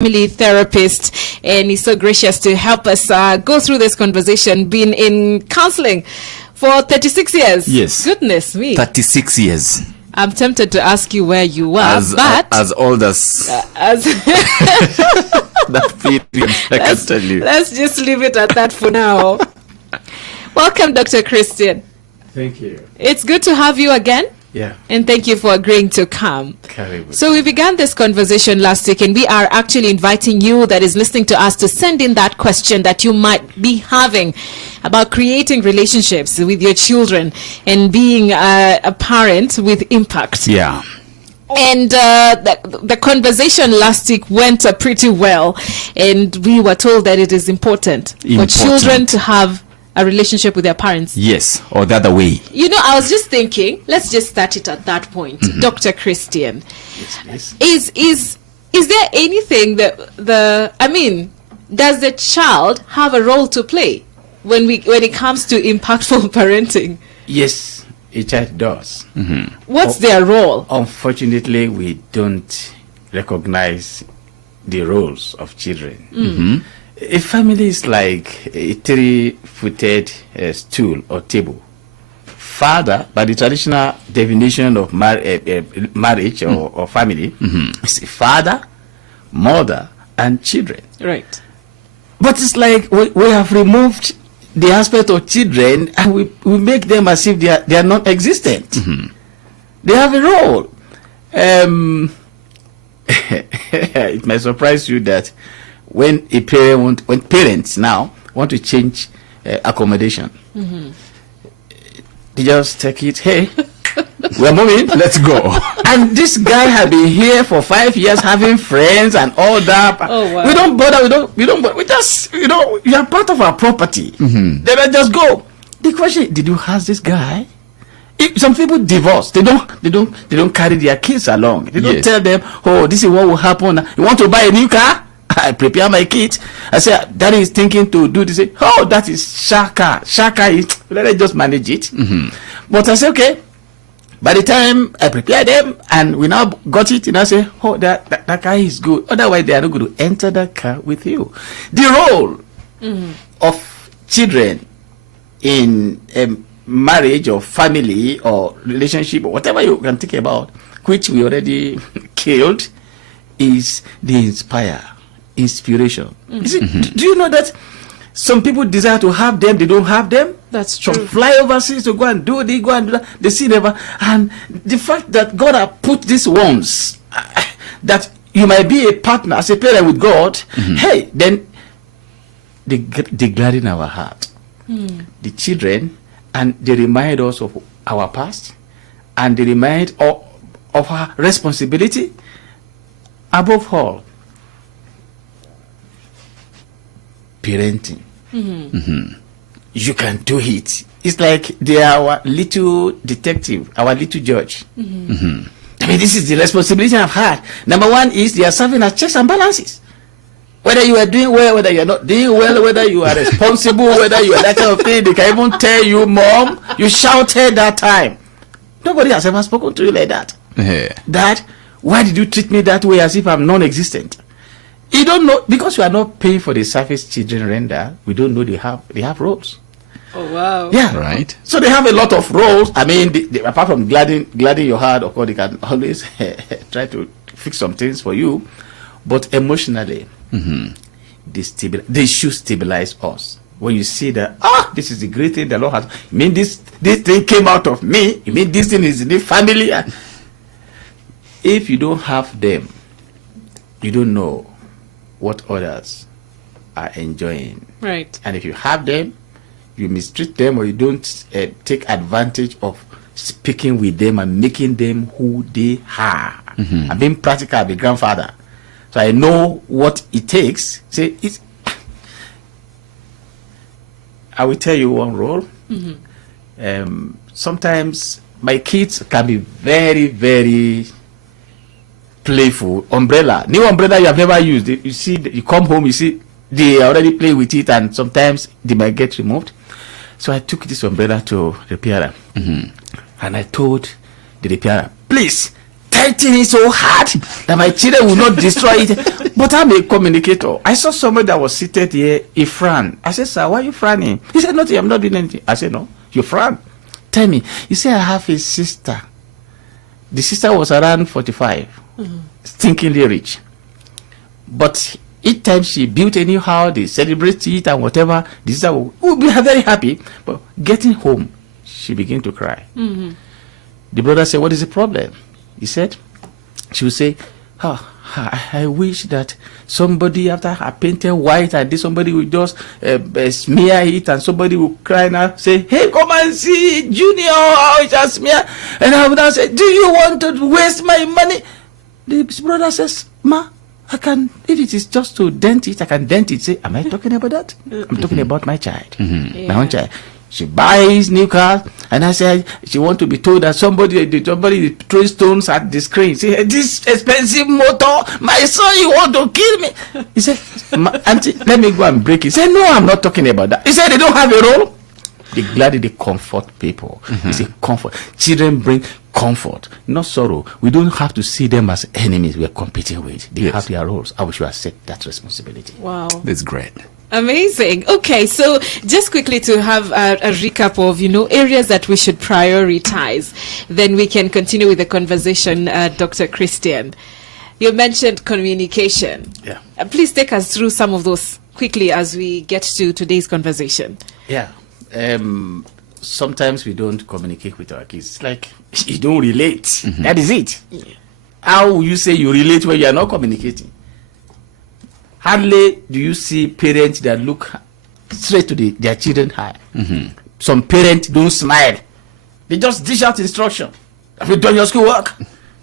family therapist, and he's so gracious to help us go through this conversation. Been in counseling for 36 years. Yes. Goodness me. 36 years. I'm tempted to ask you where you were, but as old as that period, I can tell you. Let's just leave it at that for now. Welcome, Dr. Christian. Thank you. It's good to have you again. Yeah. And thank you for agreeing to come. Karibu. So we began this conversation last week, and we are actually inviting you that is listening to us to send in that question that you might be having about creating relationships with your children and being a parent with impact. Yeah. And the conversation last week went pretty well, and we were told that it is important for children to have a relationship with their parents. Yes, or the other way. You know, I was just thinking, let's just start it at that point. Mm-hmm. Dr. Christian, yes. Is there anything that does the child have a role to play when it comes to impactful parenting? Yes, a child does. Mm-hmm. What's their role? Unfortunately, we don't recognize the roles of children. Mm-hmm. A family is like a three-footed stool or table. Father, by the traditional definition of marriage or family, is father, mother, and children. Right. But it's like we have removed the aspect of children, and we make them as if they are non-existent. Mm-hmm. They have a role. It may surprise you that when parents now want to change accommodation, they just take it. Hey, we're moving. Let's go. And this guy has been here for 5 years, having friends and all that. Oh, wow. We don't bother. We don't. We just, you are part of our property. Mm-hmm. Then I just go. The question: did you ask this guy? Some people divorce. They don't carry their kids along. They don't tell them, oh, this is what will happen. You want to buy a new car? I prepare my kids. I say, Daddy is thinking to do this. Oh, that is Shaka. Shaka is, let us just manage it. Mm-hmm. But I say, okay. By the time I prepare them and we now got it, and I say, oh, that car is good. Otherwise, they are not going to enter that car with you. The role of children in marriage or family or relationship or whatever you can think about, which we already killed, is the inspiration. You see, do you know that some people desire to have them, they don't have them? That's true. Some fly overseas to go and do that, they see never. And the fact that God has put these ones, that you might be a partner as a parent with God, hey, then they gladden our heart. The children, and they remind us of our past, and they remind of our responsibility. Above all, parenting. You can do it. It's like they are our little detective, our little judge. I mean, this is the responsibility I've had. Number one is they are serving as checks and balances. Whether you are doing well, whether you are not doing well, whether you are responsible, whether you are that kind of thing, they can even tell you, Mom, you shouted that time. Nobody has ever spoken to you like that. Dad, why did you treat me that way as if I'm non-existent? You don't know, because we are not paying for the service children render. We don't know they have roles. Oh wow! Yeah, right. So they have a lot of roles. I mean, they, apart from gladdening your heart, of course, they can always try to fix some things for you. But emotionally, they should stabilize us. When you see that, this is the great thing the Lord has. I mean, this thing came out of me. I mean, this thing is in the family. If you don't have them, you don't know what others are enjoying. Right. And if you have them, you mistreat them, or you don't take advantage of speaking with them and making them who they are. I'm being practical, I'm a grandfather, so I know what it takes. I will tell you one role. Sometimes my kids can be very, very playful. New umbrella you have never used. You see, you come home, you see they already play with it, and sometimes they might get removed. So I took this umbrella to the repairer, and I told the repairer, please tighten it so hard that my children will not destroy it. But I'm a communicator. I saw somebody that was seated here, he frowned. I said, sir, why are you frowning? He said, nothing, I'm not doing anything. I said, no, you frown. Tell me. He said, I have a sister. The sister was around 45, stinkingly rich. But each time she built a new house, they celebrate it and whatever, the sister will be very happy. But getting home, she began to cry. The brother said, what is the problem? He said, she would say, I wish that somebody, after I painted white, and this somebody would just smear it, and somebody would cry now, say, hey, come and see Junior, how it has smear. And I would now say, do you want to waste my money? The brother says, ma, I can, if it is just to dent it, I can dent it. Say, am I talking about that? I'm talking about my child, my own child. She buys new cars, and I said she want to be told that somebody throw stones at the screen. Say, this expensive motor, my son, you want to kill me? He said, auntie, let me go and break it. He said, no, I'm not talking about that. He said, they don't have a role. They gladly comfort people. It's a comfort. Children bring comfort, not sorrow. We don't have to see them as enemies we're competing with. They have their roles. I wish you accept that responsibility. Wow. That's great. Amazing. Okay, so just quickly to have a recap of, areas that we should prioritize. Then we can continue with the conversation, Dr. Christian. You mentioned communication. Yeah. Please take us through some of those quickly as we get to today's conversation. Yeah. Sometimes we don't communicate with our kids. It's like you don't relate. That is it. Yeah. How will you say you relate when you are not communicating? Hardly do you see parents that look straight to their children's eye. Some parents don't smile. They just dish out instruction. Have you done your schoolwork?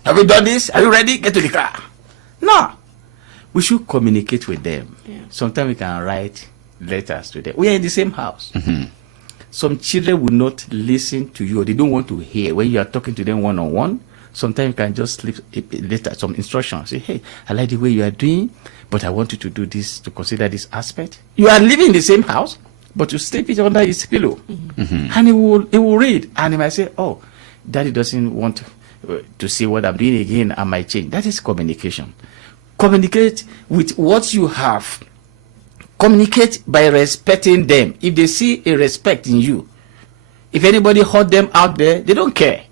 Have you done this? Are you ready? Get to the car. No. We should communicate with them. Yeah. Sometimes we can write letters to them. We are in the same house. Some children will not listen to you. They don't want to hear when you are talking to them one-on-one. Sometimes you can just slip a letter, some instructions. Say, hey, I like the way you are doing, but I want you to do this, to consider this aspect. You are living in the same house, but you sleep it under his pillow. And he will read. And he might say, oh, daddy doesn't want to see what I'm doing again. I might change. That is communication. Communicate with what you have. Communicate by respecting them. If they see a respect in you, if anybody hurt them out there, they don't care,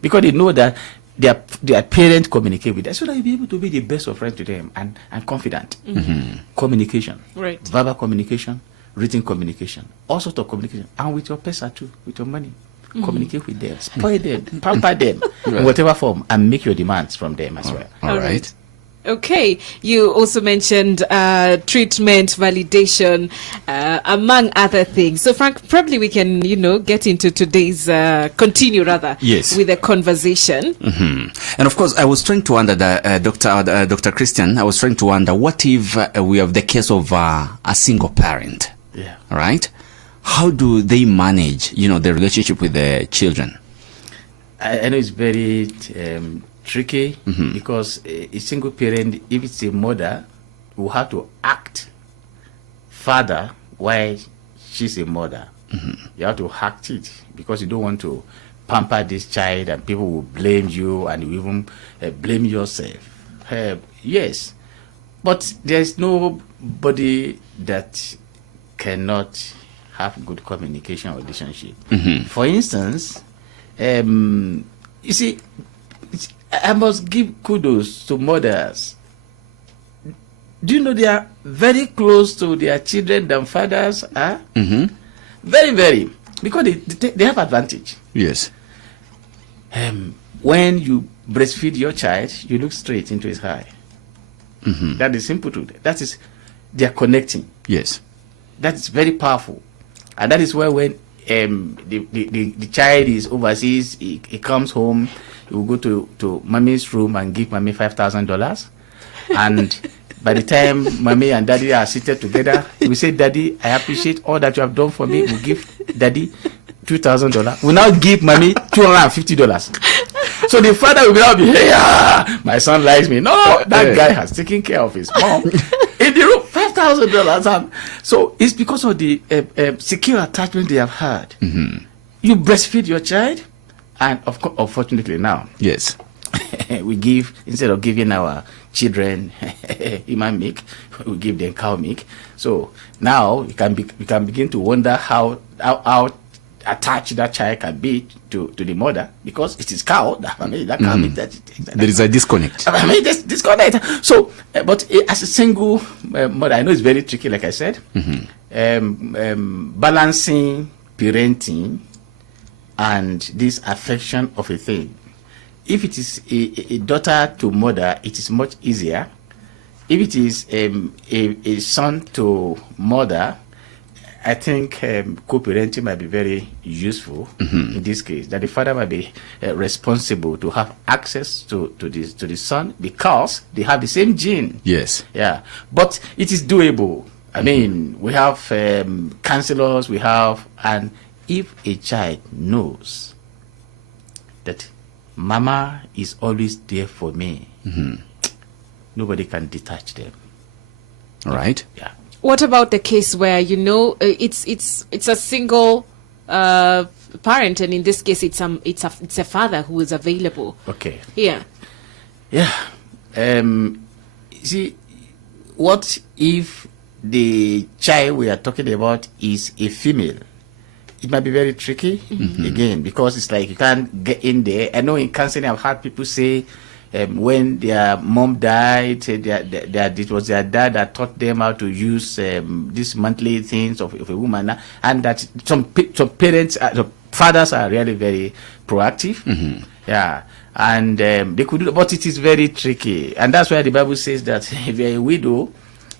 because they know that their parents communicate with them, so that you'll be able to be the best of friends to them and confident. Communication, right? Verbal communication, written communication, all sorts of communication, and with your pesa too, with your money. Communicate with them, spoil them, pamper them in whatever form, and make your demands from them as well. All right. Okay, you also mentioned treatment, validation, among other things. So, Frank, probably we can, get into today's, continue rather, with the conversation. And of course, I was trying to wonder, Dr. Christian, I was trying to wonder, what if we have the case of a single parent? Yeah. Right? How do they manage, the relationship with their children? I know it's very tricky, because a single parent, if it's a mother, will have to act father while she's a mother. You have to act it, because you don't want to pamper this child and people will blame you, and you even blame yourself. Yes, but there's nobody that cannot have good communication or relationship. For instance, you see, I must give kudos to mothers. Do you know they are very close to their children than fathers are? Very, very. Because they have advantage. Yes. When you breastfeed your child, you look straight into his eye. That is simple truth. That is, they are connecting. Yes. That is very powerful. And that is why when the child is overseas, he comes home, he will go to mommy's room and give mommy $5,000. And by the time mommy and daddy are seated together, he will say, Daddy, I appreciate all that you have done for me. We'll give daddy $2,000. We'll now give mommy $250. So the father will now be, hey, my son likes me. No, that guy has taken care of his mom. In the room, $5,000. So it's because of the secure attachment they have had. You breastfeed your child, and of course, unfortunately now, yes, we give, instead of giving our children human milk, we give them cow milk. So now you can begin to wonder how attached that child can be to the mother, because it is cow. I mean, that cow milk, there is a disconnect. I mean, this disconnect. So, but as a single mother, I know it's very tricky, like I said. Balancing parenting and this affection of a thing. If it is a daughter to mother, it is much easier. If it is a son to mother, I think co-parenting might be very useful in this case. That the father might be responsible to have access to the son, because they have the same gene. Yes. Yeah, but it is doable. I mean, we have counselors, and if a child knows that mama is always there for me, nobody can detach them. All right. Yeah. What about the case where it's a single parent, and in this case it's a father who is available? Okay. Yeah. Yeah. See, what if the child we are talking about is a female? It might be very tricky again, because it's like you can't get in there. I know in counseling I've had people say when their mom died, it was their dad that taught them how to use these monthly things of a woman, and that some parents, fathers are really very proactive. Yeah, and they could do, but it is very tricky, and that's why the Bible says that if you're a widow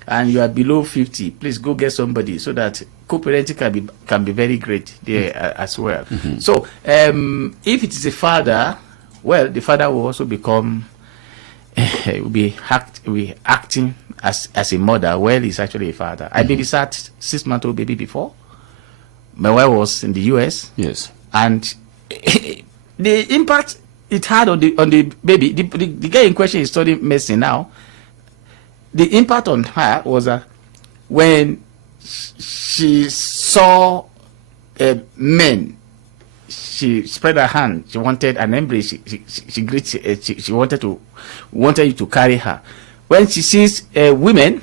and you are below 50, please go get somebody, so that co-parenting can be very great there as well. So if it is a father, well, the father will also become will be acting as a mother. Well, he's actually a father. I babysat 6-month-old baby before. My wife was in the US. Yes. And the impact it had on the baby, the guy in question is studying medicine now. The impact on her was when she saw men, she spread her hand. She wanted an embrace. She wanted you to carry her. When she sees women,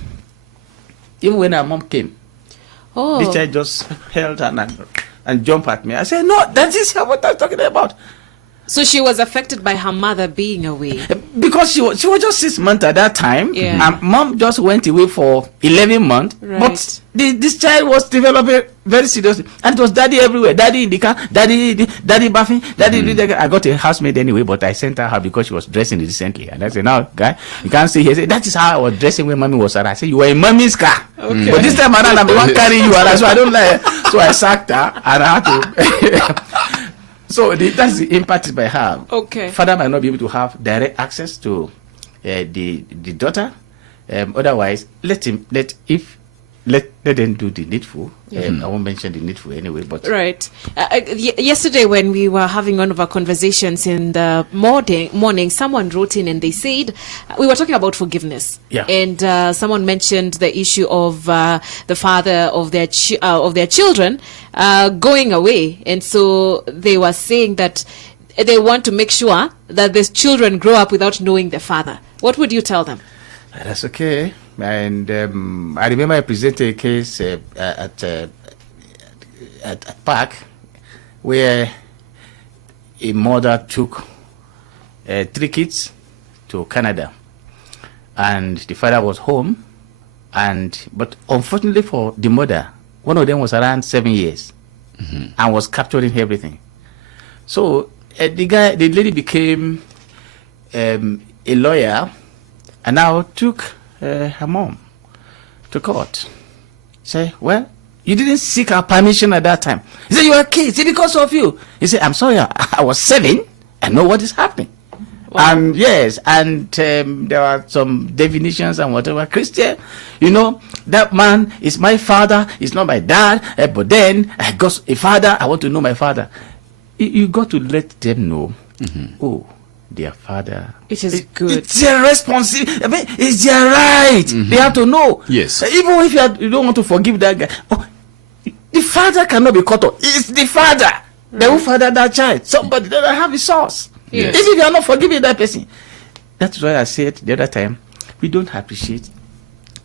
even when her mom came, the child just held her and jumped at me. I said, "No, that is what I'm talking about." So she was affected by her mother being away. Because she was just 6 months at that time. Yeah. And mom just went away for 11 months. Right. But this child was developing very seriously. And it was daddy everywhere. Daddy in the car, daddy bathing, daddy. I got a housemaid anyway, but I sent her because she was dressing decently. And I said, "No, guy, you can't stay here." Say, "That is how I was dressing when mommy was around." I said, "You were in mommy's car." Okay. But this time around, I'm the one carrying you around. So I don't like. So I sacked her and I had to. So that's the impact by her. Okay. Father might not be able to have direct access to the daughter. Otherwise, let them do the needful. I won't mention the needful anyway. But Right. Yesterday, when we were having one of our conversations in the morning, someone wrote in and they said we were talking about forgiveness. Yeah. And someone mentioned the issue of the father of their children going away, and so they were saying that they want to make sure that the children grow up without knowing their father. What would you tell them? that's okay. And I remember I presented a case at Park where a mother took 3 kids to Canada, and the father was home, but unfortunately for the mother, one of them was around 7 years and was capturing everything. So the lady became a lawyer and now took her mom to court. Say, "Well, you didn't seek our permission at that time." He said, "You are kids. It's because of you." He said, "I'm sorry, I was 7. I know what is happening." Wow. And yes, and there are some definitions and whatever. Christian, that man is my father, he's not my dad, but then I got a father, I want to know my father. You got to let them know, their father. It is good. It's their responsibility. I mean, it's their right. They have to know. Yes. Even if you don't want to forgive that guy, the father cannot be cut off. It's the father. They will father that child. Somebody doesn't have a source. Yes. Even if you are not forgiving that person. That's why I said the other time, we don't appreciate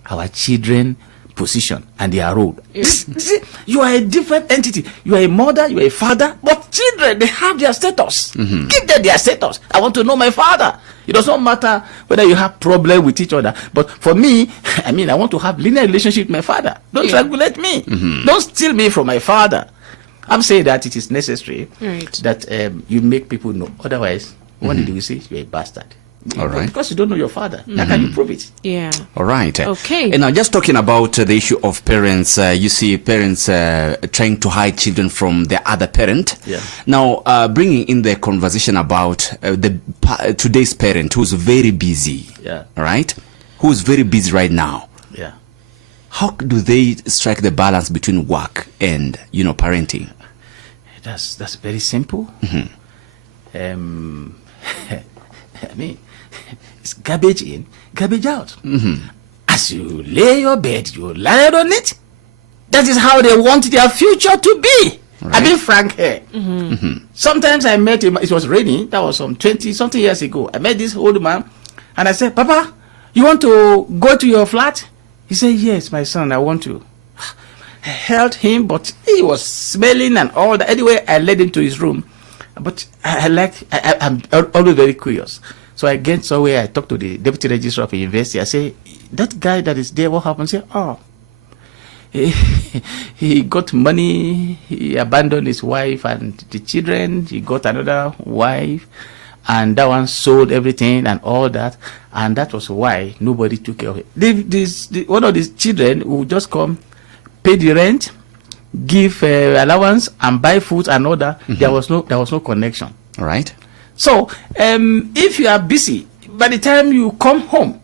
our children position and their role. See, you are a different entity. You are a mother, you are a father, but children, they have their status. Give them their status. I want to know my father. It does not matter whether you have problem with each other. But for me, I want to have linear relationship with my father. Don't regulate me. Don't steal me from my father. I'm saying that it is necessary that you make people know. Otherwise, what did we say? You're a bastard. All right. Because you don't know your father. How can you prove it? Yeah. All right. Okay. And now, just talking about the issue of parents, you see parents trying to hide children from their other parent. Yeah. Now, bringing in the conversation about today's parent who's very busy. Yeah. All right. Who's very busy right now. Yeah. How do they strike the balance between work and, parenting? That's very simple. It's garbage in, garbage out. As you lay your bed, you lie on it. That is how they want their future to be. Right. I mean, frank here. Sometimes I met him, it was raining, that was some 20-something years ago. I met this old man, and I said, Papa, you want to go to your flat? He said, yes, my son, I want to. I held him, but he was smelling and all that. Anyway, I led him to his room. But I'm always very curious. So I get somewhere, I talk to the deputy registrar of the university. I say, that guy that is there, what happened? He said, he got money, he abandoned his wife and the children, he got another wife, and that one sold everything and all that, and that was why nobody took care of it. One of these children will just come, pay the rent, give allowance and buy food and all that. There was no connection. All right. So if you are busy, by the time you come home,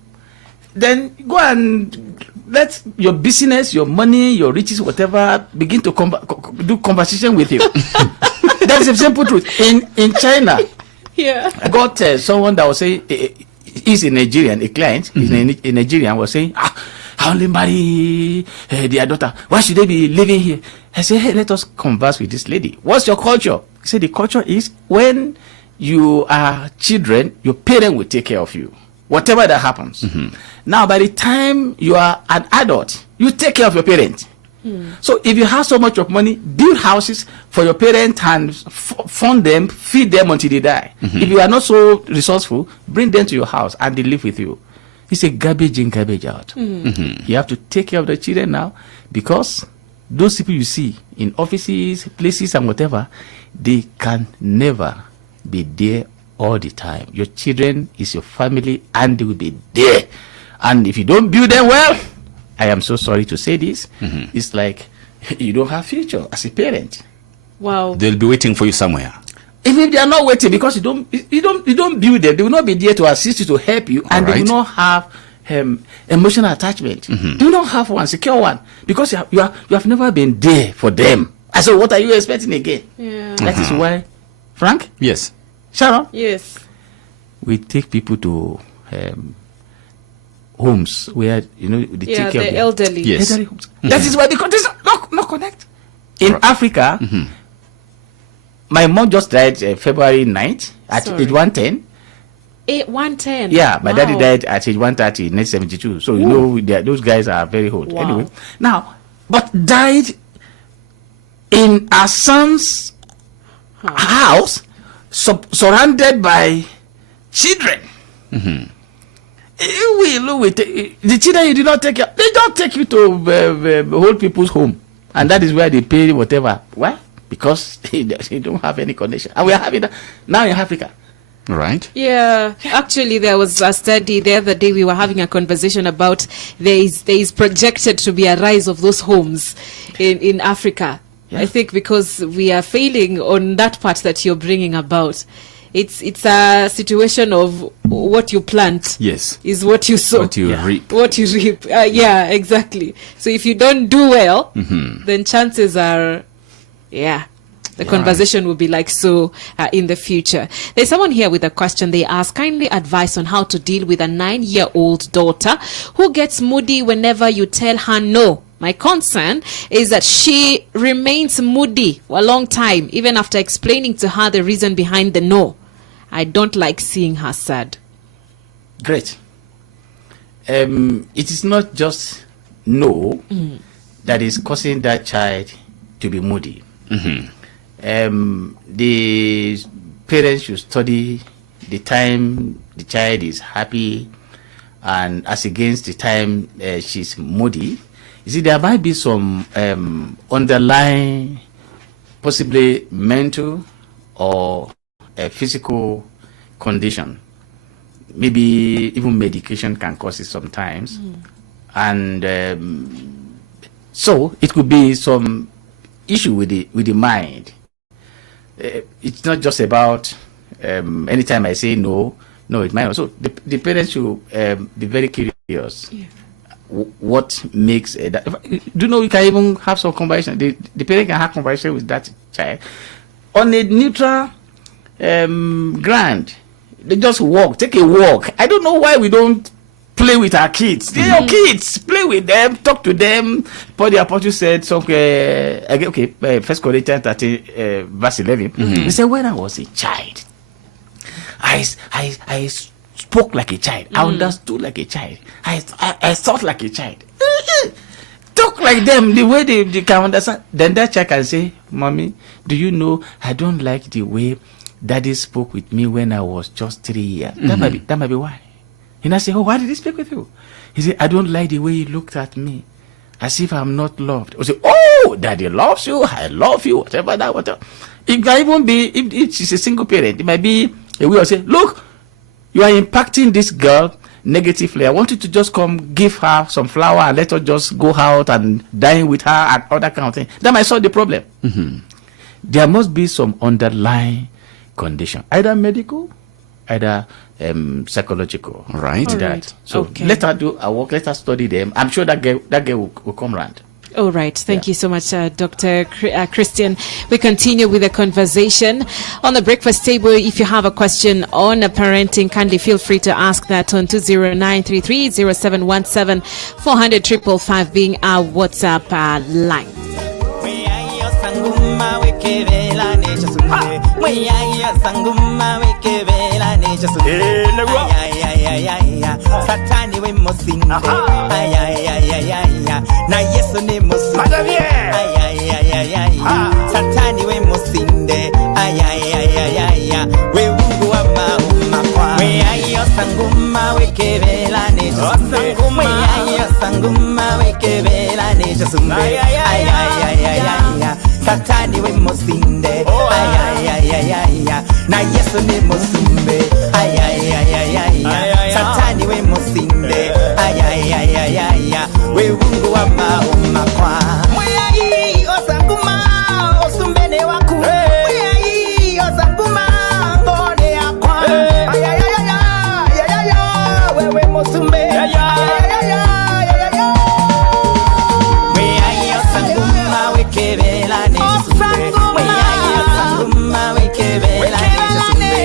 then go and let your business, your money, your riches, whatever, begin to do conversation with you. That is a simple truth. In China, I got someone that was saying, he's a Nigerian, a client, he's a Nigerian, was saying, I only marry their daughter. Why should they be living here? I said, hey, let us converse with this lady. What's your culture? He said, the culture is when you are children, your parent will take care of you, whatever that happens. Now, by the time you are an adult, you take care of your parents. So if you have so much of money, build houses for your parents and fund them, feed them until they die. If you are not so resourceful, bring them to your house and they live with you. It's a garbage in, garbage out. You have to take care of the children now, because those people you see in offices, places and whatever, they can never be there all the time. Your children is your family and they will be there. And if you don't build them well, I am so sorry to say this, it's like you don't have future as a parent. Wow. They'll be waiting for you somewhere. Even if they are not waiting, because you don't build them, they will not be there to assist you, to help you, and they will not have emotional attachment. They will not have one, secure one, because you have never been there for them. I said, what are you expecting again? Yeah. That is why, Frank? Yes. Sharon? Yes. We take people to homes where they take care of the elderly. Yes. elderly homes. That is why, because there's no connect. In Africa, my mom just died February 9th at age 110. 110. Yeah, my daddy died at age 130 in 1972. So, those guys are very old. Wow. Anyway, now, but died in our son's house, surrounded by children. The children you did not take care, they don't take you to old people's home. And that is where they pay whatever. Why? Because they don't have any connection. And we are having that now in Africa. Right. Yeah, actually, there was a study the other day. We were having a conversation about there is projected to be a rise of those homes in Africa. Yeah. I think because we are failing on that part that you're bringing about. It's a situation of what you plant. Yes. Is what you sow. What you reap. What you reap. Yeah, exactly. So if you don't do well, then chances are, the conversation will be like so in the future. There's someone here with a question. They ask, kindly advice on how to deal with a 9-year-old daughter who gets moody whenever you tell her no. My concern is that she remains moody for a long time, even after explaining to her the reason behind the no. I don't like seeing her sad. Great. It is not just no that is causing that child to be moody. The parents should study the time the child is happy and as against the time she's moody. You see, there might be some underlying, possibly mental or physical condition. Maybe even medication can cause it sometimes. And so it could be some issue with the mind. It's not just about anytime I say no, it might not. So the parents should be very curious. Yeah. What makes that? Do you know you can even have some conversation? The parent can have conversation with that child on a neutral ground. They just walk, take a walk. I don't know why we don't play with our kids. They're your kids. Play with them, talk to them. Paul the Apostle said, First Corinthians 13, verse 11. He said, when I was a child, I spoke like a child. I understood like a child. I thought like a child. Talk like them the way they can understand. Then that child can say, Mommy, do you know I don't like the way Daddy spoke with me when I was just 3 years. That might be why. And I say, oh, why did he speak with you? He said, I don't like the way he looked at me, as if I'm not loved. I say, oh, Daddy loves you, I love you, whatever. It can even be, if she's a single parent, it might be a way of saying, look, you are impacting this girl negatively. I want you to just come give her some flour and let her just go out and dine with her and all that kind of thing. That might solve the problem. There must be some underlying condition, either medical, either psychological. Right. Right. So let her do our work. Let her study them. I'm sure that girl will come round. All right. Thank you so much, Dr. Christian. We continue with the conversation on the breakfast table. If you have a question on parenting, kindly feel free to ask that on 209330717 400 555 being our WhatsApp line. Satani we musinde na Yesu ni musinde Satani we musinde we Mungu wa mauma kwa we ayo sanguma we kebela ne sanguma we ayo sanguma we kebela ne sumbe Satani we musinde na Yesu ni musumbe Satani we musinde we Mungu wa mauma kwa mweyi osanguma osumbene waku mweyi osanguma ngone yakwa wewe musumbe mweyi osanguma we kebela ne sumbe mweyi osanguma we kebela ne sumbe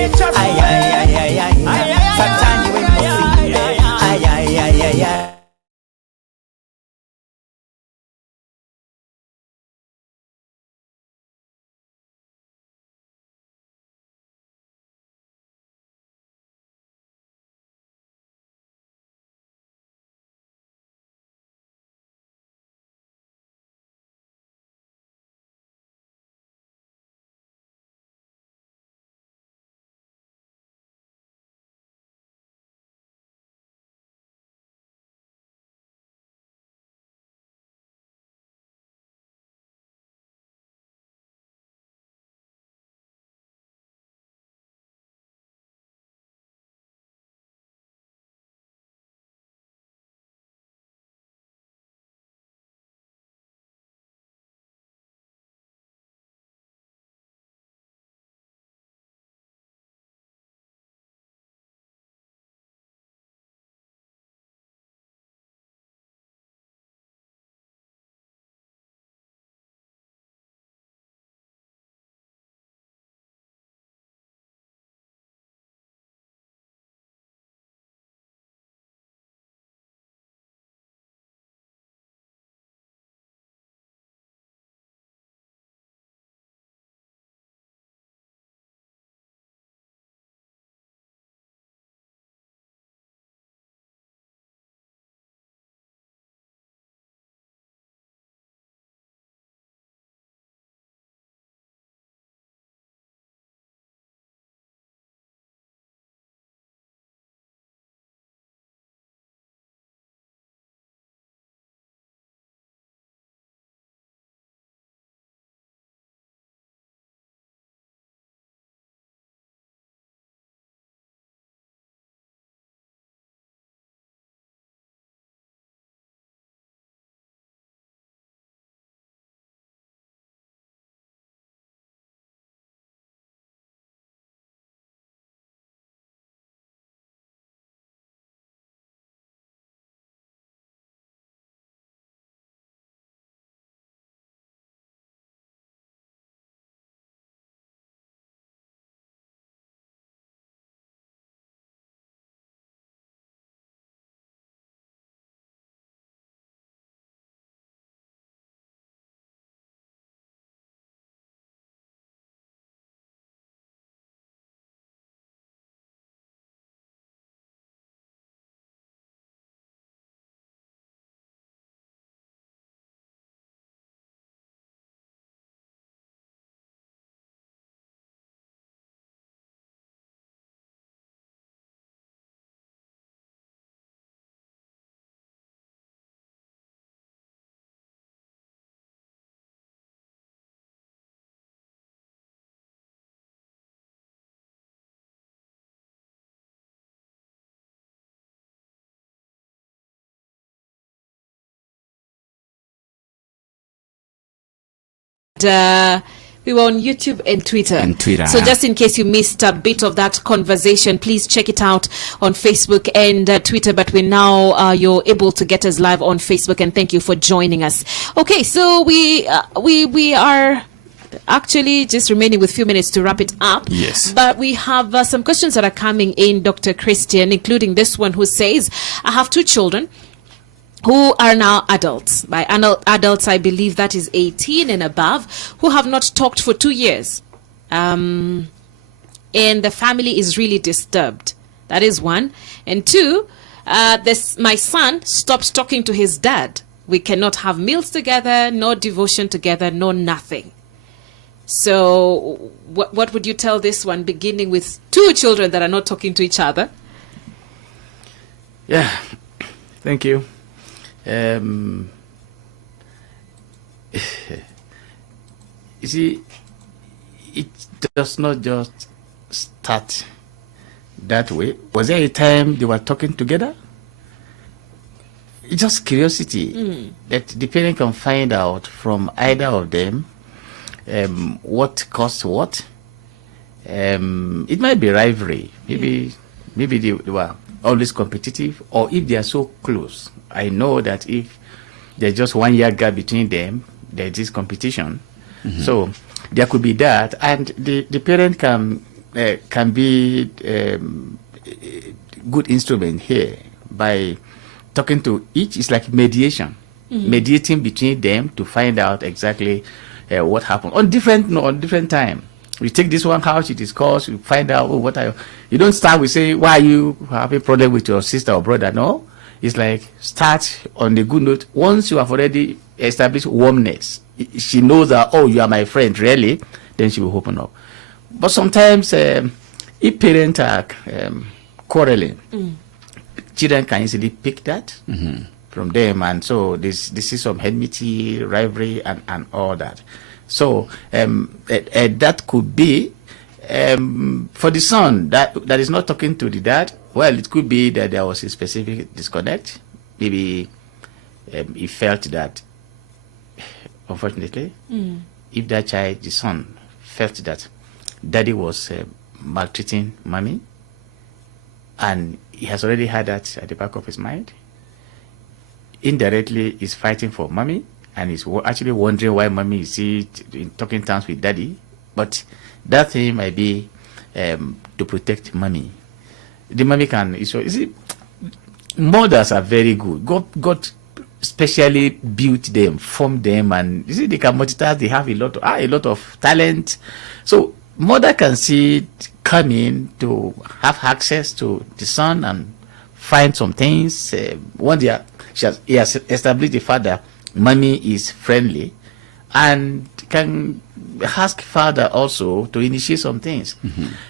we were on YouTube and Twitter. So yeah. just in case you missed a bit of that conversation, please check it out on Facebook and Twitter. But we're now, you're able to get us live on Facebook, and thank you for joining us. Okay, so we are actually just remaining with a few minutes to wrap it up. Yes. But we have some questions that are coming in, Dr. Christian, including this one who says, I have 2 children who are now adults. By adults, I believe that is 18 and above, who have not talked for 2 years. And the family is really disturbed. That is one. And 2, my son stopped talking to his dad. We cannot have meals together, no devotion together, no nothing. So what would you tell this one, beginning with 2 children that are not talking to each other? Yeah, thank you. You see, it does not just start that way. Was there a time they were talking together? It's just curiosity that the parent can find out from either of them what caused what. It might be rivalry. Maybe they were always competitive, or if they are so close. I know that if there's just 1 year gap between them, there is competition. So there could be that, and the parent can be a good instrument here by talking to each. It's like mediation, mediating between them to find out exactly what happened on different time. We take this one house, you discuss, you find out you don't start with say, why are you having a problem with your sister or brother? No, it's like start on the good note. Once you have already established warmness, she knows that, oh, you are my friend, really, then she will open up. But sometimes if parents are quarreling, children can easily pick that from them, and so this is some enmity, rivalry, and all that. So that could be for the son that is not talking to the dad. Well, it could be that there was a specific disconnect. Maybe he felt that, unfortunately, if that child, the son, felt that daddy was maltreating mommy, and he has already had that at the back of his mind, indirectly is fighting for mommy, and is actually wondering why mommy is in talking terms with daddy. But that thing might be to protect mommy. The mommy can, so you see, mothers are very good. God specially built them, formed them, and you see, they can multitask. They have a lot of talent. So mother can see it coming to have access to the son and find some things. One day, he has established the fact that mommy is friendly, and can ask father also to initiate some things.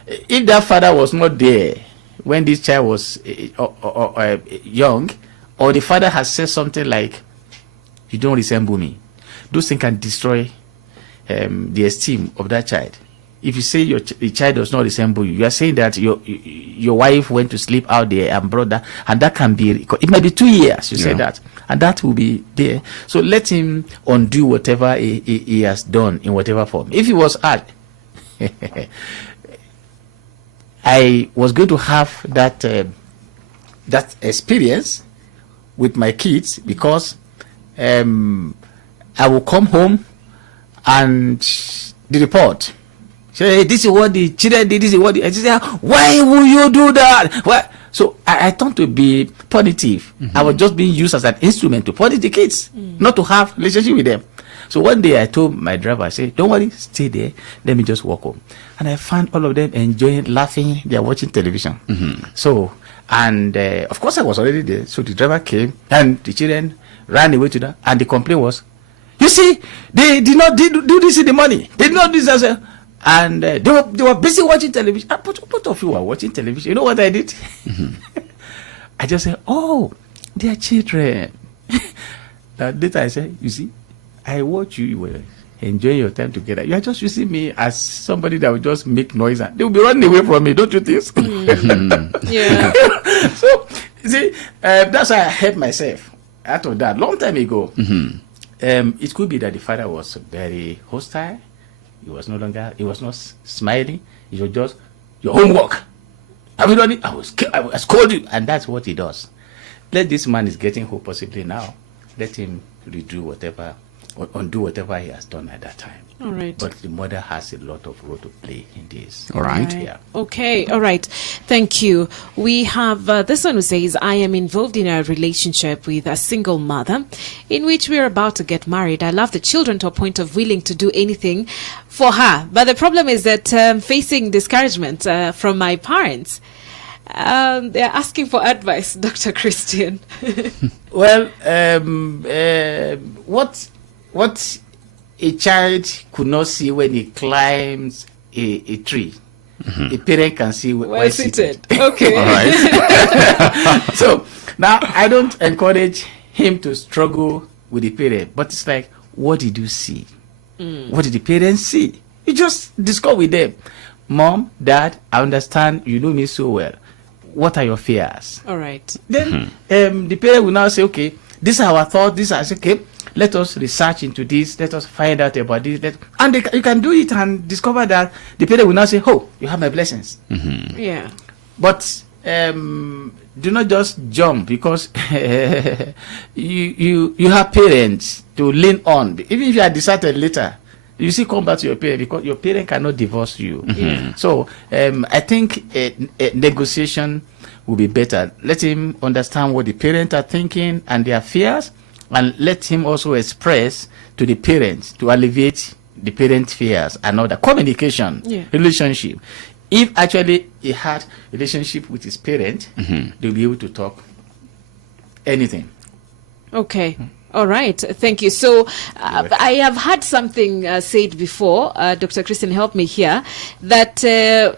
If that father was not there when this child was young, or the father has said something like, you don't resemble me, those things can destroy the esteem of that child. If you say your child does not resemble you, you are saying that your wife went to sleep out there and brought that, and that can be, it might be 2 years, you say that, and that will be there. So let him undo whatever he has done in whatever form. If he was I was going to have that experience with my kids, because I will come home and the report say, hey, this is what the children did, this is what I say, why will you do that? Why? So I tend to be punitive. I was just being used as an instrument to punish the kids, not to have relationship with them. So one day I told my driver, I said, don't worry, stay there, let me just walk home. And I found all of them enjoying, laughing, they are watching television. So, and of course I was already there. So the driver came and the children ran away to that, and the complaint was, you see, they did not do this in the morning. They did not do this. And they were busy watching television. Both of you were watching television. You know what I did? I just said, oh, they are children. Later I said, you see, I watch you were enjoying your time together. You are just using me as somebody that will just make noise, and they will be running away from me, don't you think? Yeah. So, you see, that's why I helped myself out of that long time ago. It could be that the father was very hostile. He was not smiling. It was just your homework. Have you done it? I was called you, and that's what he does. Let this man is getting home possibly now. Let him redo whatever or undo whatever he has done at that time. All right. But the mother has a lot of role to play in this. All right. Yeah. Okay, all right. Thank you. We have this one who says, I am involved in a relationship with a single mother in which we're about to get married. I love the children to a point of willing to do anything for her. But the problem is that facing discouragement from my parents. They're asking for advice, Dr. Christian. Well, what a child could not see when he climbs a tree, a parent can see while seated. Okay. All right. So now I don't encourage him to struggle with the parent, but it's like, what did you see? What did the parents see? You just discuss with them. Mom, Dad, I understand you know me so well. What are your fears? All right. Then the parent will now say, okay, these are our thoughts. These are, okay, let us research into this. Let us find out about this. And you can do it and discover that the parent will now say, oh, you have my blessings. Yeah. But do not just jump, because you have parents to lean on. Even if you are deserted later, you still come back to your parent, because your parent cannot divorce you. So I think a negotiation will be better. Let him understand what the parents are thinking and their fears, and let him also express to the parents to alleviate the parent fears and all that. Communication, relationship. If actually he had a relationship with his parent, they'll be able to talk anything. Okay. All right. Thank you. So I have had something said before, Dr. Christian, help me here, that the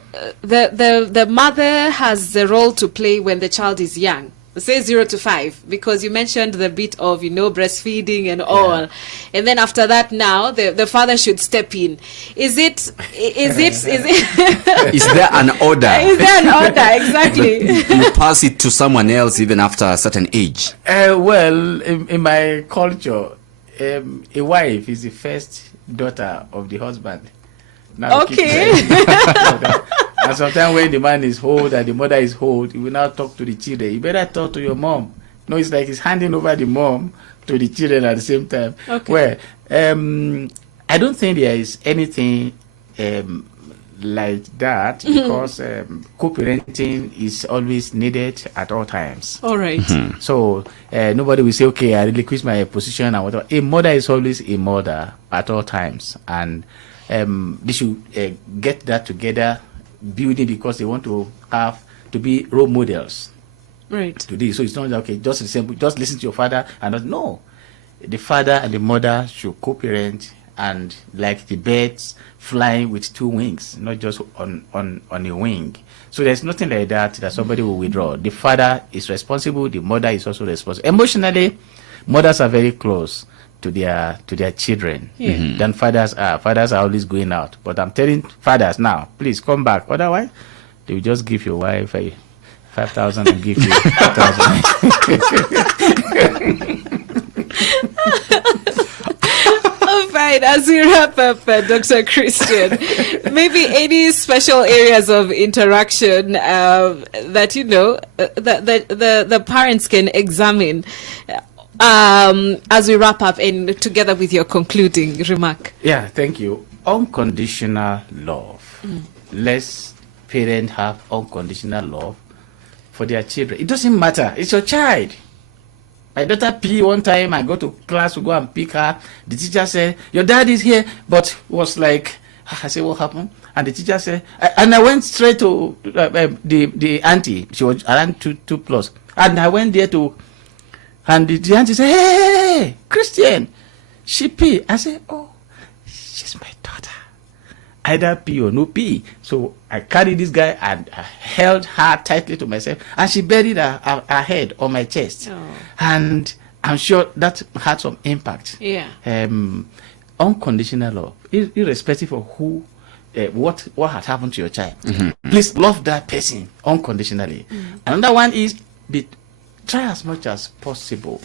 mother has the role to play when the child is young. Say 0 to 5, because you mentioned the bit of, breastfeeding and all. And then after that, now the father should step in. Is there an order? Is there an order? Exactly. You pass it to someone else even after a certain age. Well, in my culture, a wife is the first daughter of the husband. Now okay. And sometimes when the man is old and the mother is old, you will now talk to the children. You better talk to your mom. No, it's like he's handing over the mom to the children at the same time. Okay. Where I don't think there is anything like that, because co-parenting is always needed at all times. All right. So nobody will say, okay, I relinquish my position and whatever. A mother is always a mother at all times, and they should get that together, building, because they want to be role models. Right. Today, so it's not okay. Just listen to your father, and not, no. The father and the mother should co-parent, and like the birds flying with 2 wings, not just on a wing. So there's nothing like that somebody will withdraw. The father is responsible. The mother is also responsible. Emotionally, mothers are very close to their children than fathers are. Fathers are always going out. But I'm telling fathers now, please come back. Otherwise, they will just give your wife 5,000 and give you 5,000. All right, as we wrap up, Dr. Christian, maybe any special areas of interaction that the parents can examine as we wrap up, and together with your concluding remark. Yeah, thank you. Unconditional love. Let's parents have unconditional love for their children. It doesn't matter. It's your child. My daughter P, one time I go to class to go and pick her. The teacher said, your dad is here, but was like, I said, what happened? And the teacher said, and I went straight to the auntie. She was around 2 plus. And I went there and the auntie said, hey, Christian, she P. I said, oh, she's my daughter. Either P or no P. So I carried this guy and I held her tightly to myself, and she buried her head on my chest. Oh. And I'm sure that had some impact. Yeah. Unconditional love, irrespective of who, what had happened to your child. Please love that person unconditionally. Another one is try as much as possible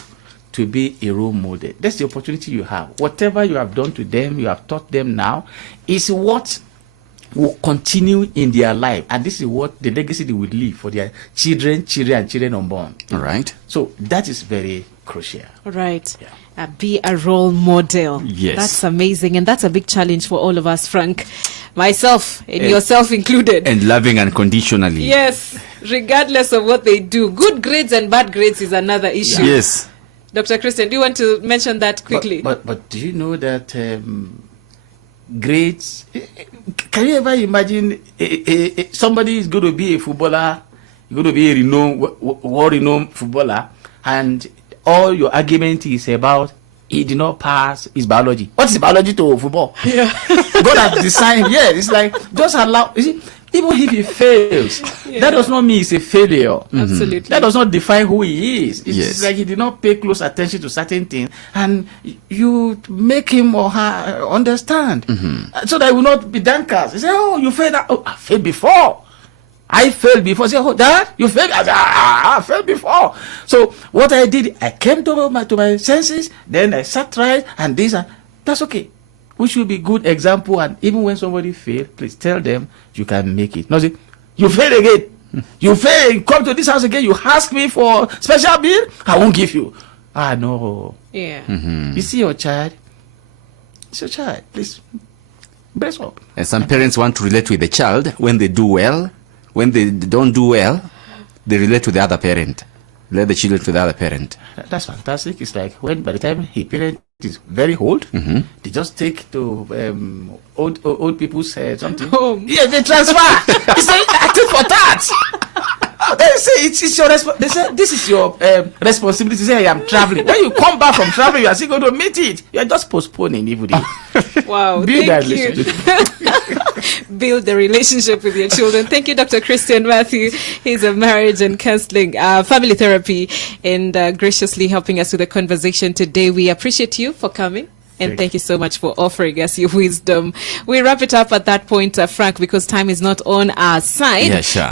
to be a role model. That's the opportunity you have. Whatever you have done to them, you have taught them now, is what will continue in their life. And this is what the legacy they will leave for their children, and children unborn. All right. So that is very crucial. Right. Yeah. Be a role model. Yes. That's amazing. And that's a big challenge for all of us, Frank. Myself and yourself included. And loving unconditionally. Yes. Regardless of what they do. Good grades and bad grades is another issue. Yes. Dr. Christian, do you want to mention that quickly? But do you know that grades? Can you ever imagine somebody is going to be a footballer, you're going to be a world-renowned footballer, and all your argument is about he did not pass his biology. What is biology to football? Yeah. God has designed. Yeah, it's like just allow. You see, even if he fails, that does not mean he's a failure. Absolutely. That does not define who he is. It's Yes. like he did not pay close attention to certain things, and you make him or her understand, so that he will not be downcast. He say, "Oh, you failed. Oh, I failed before. I failed before." Say, "Oh, Dad, you failed." I say, I failed before. So what I did, I came to my senses. Then I sat right, and this, and that's okay. We should be good example, and even when somebody fail, please tell them you can make it. Not say, "You fail again. You fail. Come to this house again. You ask me for special bill. I won't give you." Ah, no. Yeah. You see your child. It's your child. Please brace up. And some parents want to relate with the child when they do well. When they don't do well, they relate to the other parent. Let the children to the other parent. That's fantastic. It's like when by the time a parent is very old, they just take to old people's something. Home. Yeah, they transfer. They say, "I take for that." They say it's your they say this is your responsibility. They say, "I am traveling." When you come back from traveling, you are still going to meet it. You are just postponing every day. Wow. Build that Thank you. relationship. Build the relationship with your children. Thank you, Dr. Christian Mathew. He's a marriage and counseling, family therapy, and graciously helping us with the conversation today. We appreciate you for coming. And thank you so much for offering us your wisdom. We wrap it up at that point, Frank, because time is not on our side. Yeah, sure.